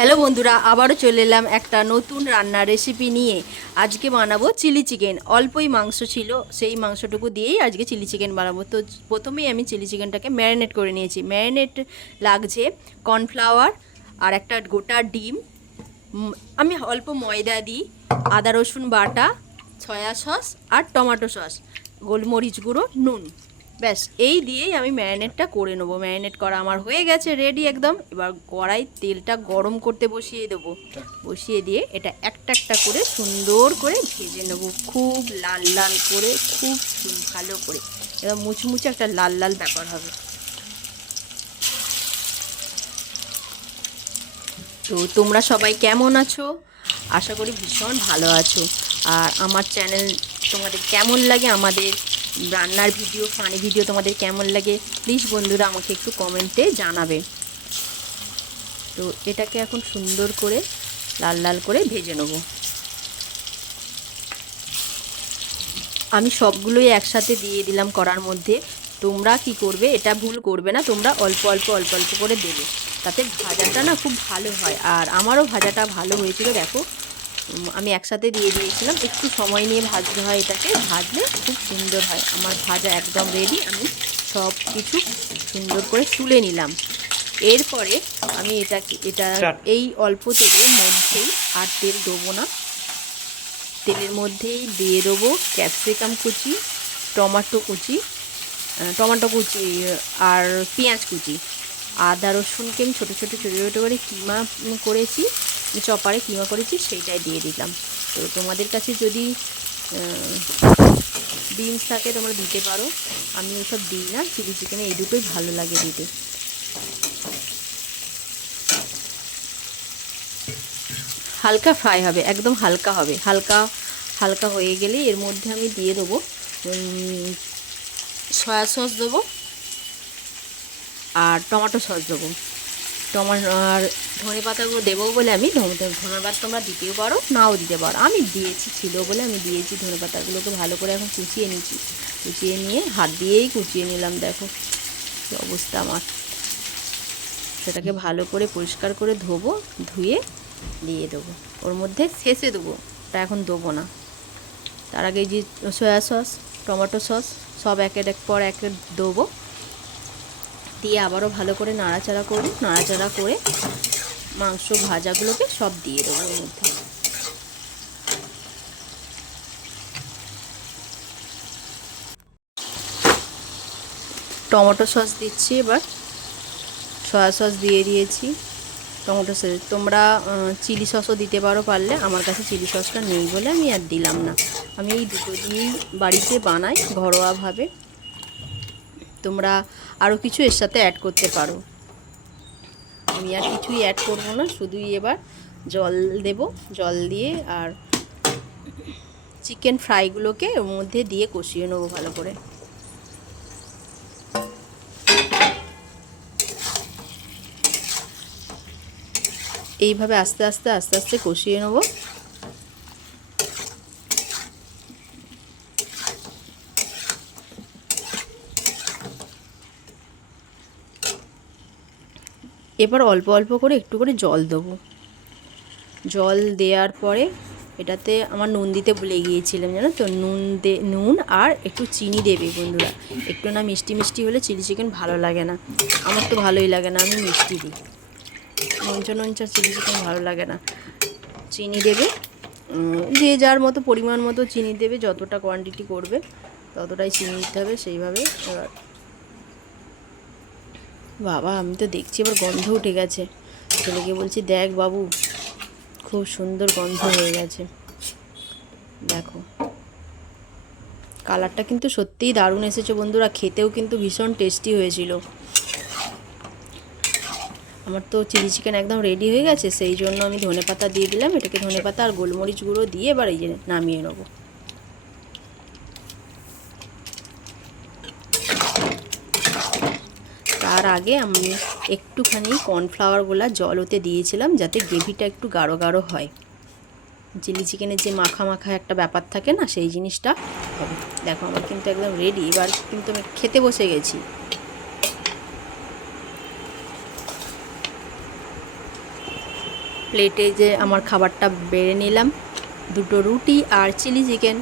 Hello বন্ধুরা, আবারও চলে এলাম একটা নতুন রান্নার রেসিপি নিয়ে। আজকে বানাবো চিলি চিকেন। অল্পই মাংস ছিল, সেই মাংসটুকু দিয়েই আজকে চিলি চিকেন বানাবো। তো প্রথমেই আমি চিলি চিকেনটাকে ম্যারিনেট করে নিয়েছি। ম্যারিনেট লাগছে কর্নফ্লাওয়ার আর একটা গোটা ডিম। আমি অল্প ময়দা দিই, আদা রসুন বাটা, সয়া সস আর টমেটো সস, গোলমরিচ গুঁড়ো, নুন। ব্যাস এই দিয়েই আমি ম্যারিনেটটা করে নেবো। ম্যারিনেট করা আমার হয়ে গেছে, রেডি একদম। এবার কড়াই তেলটা গরম করতে বসিয়ে দেবো। বসিয়ে দিয়ে এটা একটা একটা করে সুন্দর করে ভেজে নেবো, খুব লাল লাল করে, খুব ভালো করে। এবার মুচমুচে একটা লাল লাল ব্যাপার হবে। তো তোমরা সবাই কেমন আছো? আশা করি ভীষণ ভালো আছো। আর আমার চ্যানেল তোমাদের কেমন লাগে, আমাদের রান্নার ভিডিও, ফানি ভিডিও তোমাদের কেমন লাগে, প্লিজ বন্ধুরা আমাকে একটু কমেন্টে জানাবে। তো এটাকে এখন সুন্দর করে লাল লাল করে ভেজে নেব। আমি সবগুলোই একসাথে দিয়ে দিলাম কড়ার মধ্যে। তোমরা কি করবে, এটা ভুল করবে না, তোমরা অল্প অল্প অল্প অল্প করে দেবে, তাতে ভাজাটা না খুব ভালো হয়। আর আমারও ভাজাটা ভালো হয়েছিল। দেখো, আমি একসাথে দিয়ে দিয়েছিলাম। একটু সময় নিয়ে ভাজতে হয়, এটাকে ভাজলে খুব সুন্দর হয়। আমার ভাজা একদম রেডি। আমি সব কিছু সুন্দর করে তুলে নিলাম। এরপরে আমি এটা এই অল্প তেলের মধ্যেই, আর তেল দেবো না, তেলের মধ্যেই দিয়ে দেবো ক্যাপসিকাম কুচি, টমেটো কুচি, আর পেঁয়াজ কুচি। আদা রসুনকে আমি ছোটো ছোটো ছোটো ছোটো করে কিমা করেছি, চপারে কিমা করেছি, সেইটাই দিয়ে দিলাম। তো তোমাদের কাছে যদি বিনস থাকে তোমরা দিতে পারো, আমি ওসব দিই না। চিলি চিকেনে এই দুটোই ভালো লাগে দিতে। হালকা ফ্রাই হবে, একদম হালকা হবে। হালকা হালকা হয়ে গেলে এর মধ্যে আমি দিয়ে দেবো সয়া সস দেবো আর টমেটো সস দেবো। আর ধনে পাতাগুলো দেবো বলে আমি ধনে পাতা তোমরা দিতেও পারো, নাও দিতে পারো। আমি দিয়েছি, ছিল বলে আমি দিয়েছি। ধনে পাতাগুলোকে ভালো করে এখন কুচিয়ে নিচ্ছি। কুচিয়ে নিয়ে হাত দিয়েই কুচিয়ে নিলাম। দেখো কী অবস্থা আমার। সেটাকে ভালো করে পরিষ্কার করে ধোবো, ধুয়ে দিয়ে দেবো ওর মধ্যে। শেষে দেবো, ওটা এখন দেবো না। তার আগে যে সয়া সস, টমেটো সস সব একের পর এক দেবো। দিয়ে আবারও ভালো করে নাড়াচাড়া করে মাংস ভাজাগুলোকে সব দিয়ে দেবো এর মধ্যে। টমেটো সস দিচ্ছি এবার। সয়া সস দিয়ে দিয়েছি, টমেটো সস। তোমরা চিলি সসও দিতে পারো পারলে। আমার কাছে চিলি সসটা নেই বলে আমি আর দিলাম না। আমি এই দুটো দিয়েই বাড়িতে বানাই ঘরোয়াভাবে। তোমরা আরও কিছু এর সাথে অ্যাড করতে পারো। আমি আর কিছুই অ্যাড করবো না, শুধুই এবার জল দেব। জল দিয়ে আর চিকেন ফ্রাইগুলোকে ওর মধ্যে দিয়ে কষিয়ে নেবো ভালো করে। এইভাবে আস্তে আস্তে আস্তে আস্তে কষিয়ে নেবো। এবার অল্প অল্প করে একটু করে জল দেবো। জল দেওয়ার পরে এটাতে আমার নুন দিতে ভুলে গিয়েছিলাম, জানো তো। নুন আর একটু চিনি দেবে বন্ধুরা। একটু না মিষ্টি মিষ্টি হলে চিলি চিকেন ভালো লাগে না। আমার তো ভালোই লাগে না, আমি মিষ্টি দিই। নুনচা চিলি চিকেন ভালো লাগে না। চিনি দেবে, যে যার মতো পরিমাণ মতো চিনি দেবে। যতটা কোয়ান্টিটি করবে ততটাই চিনি দিতে হবে, সেইভাবে। এবার বাবা, আমি তো দেখছি এবার গন্ধ উঠে গেছে। ছেলেকে বলছি, দেখ বাবু, খুব সুন্দর গন্ধ হয়ে গেছে। দেখো, কালারটা কিন্তু সত্যিই দারুণ এসেছে বন্ধুরা। খেতেও কিন্তু ভীষণ টেস্টি হয়েছিল। আমার তো চিলি চিকেন একদম রেডি হয়ে গেছে, সেই জন্য আমি ধনেপাতা দিয়ে দিলাম। এটাকে ধনেপাতা আর গোলমরিচ গুঁড়ো দিয়ে এবার এই যে নামিয়ে নেবো। তার আগে আমি একটুখানি কর্নফ্লাওয়ারগুলো জল ওতে দিয়েছিলাম, যাতে গ্রেভিটা একটু গাঢ় গাঢ় হয়। চিলি চিকেনের যে মাখা মাখা একটা ব্যাপার থাকে না, সেই জিনিসটা হবে। দেখো, আমার কিন্তু একদম রেডি। এবার কিন্তু আমি খেতে বসে গেছি। প্লেটে যে আমার খাবারটা বেড়ে নিলাম, দুটো রুটি আর chilli chicken.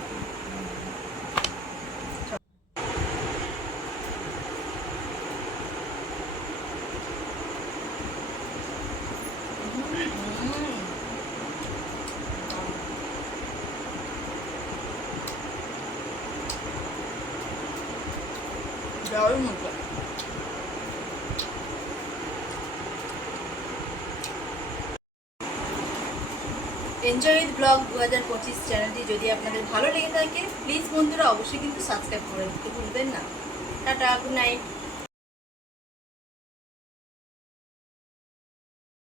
Enjoy with blog 2025 চ্যানেলটি যদি আপনাদের ভালো লেগে থাকে প্লিজ বন্ধুরা অবশ্যই কিন্তু সাবস্ক্রাইব করে দিতে ভুলবেন না। Tata, good night.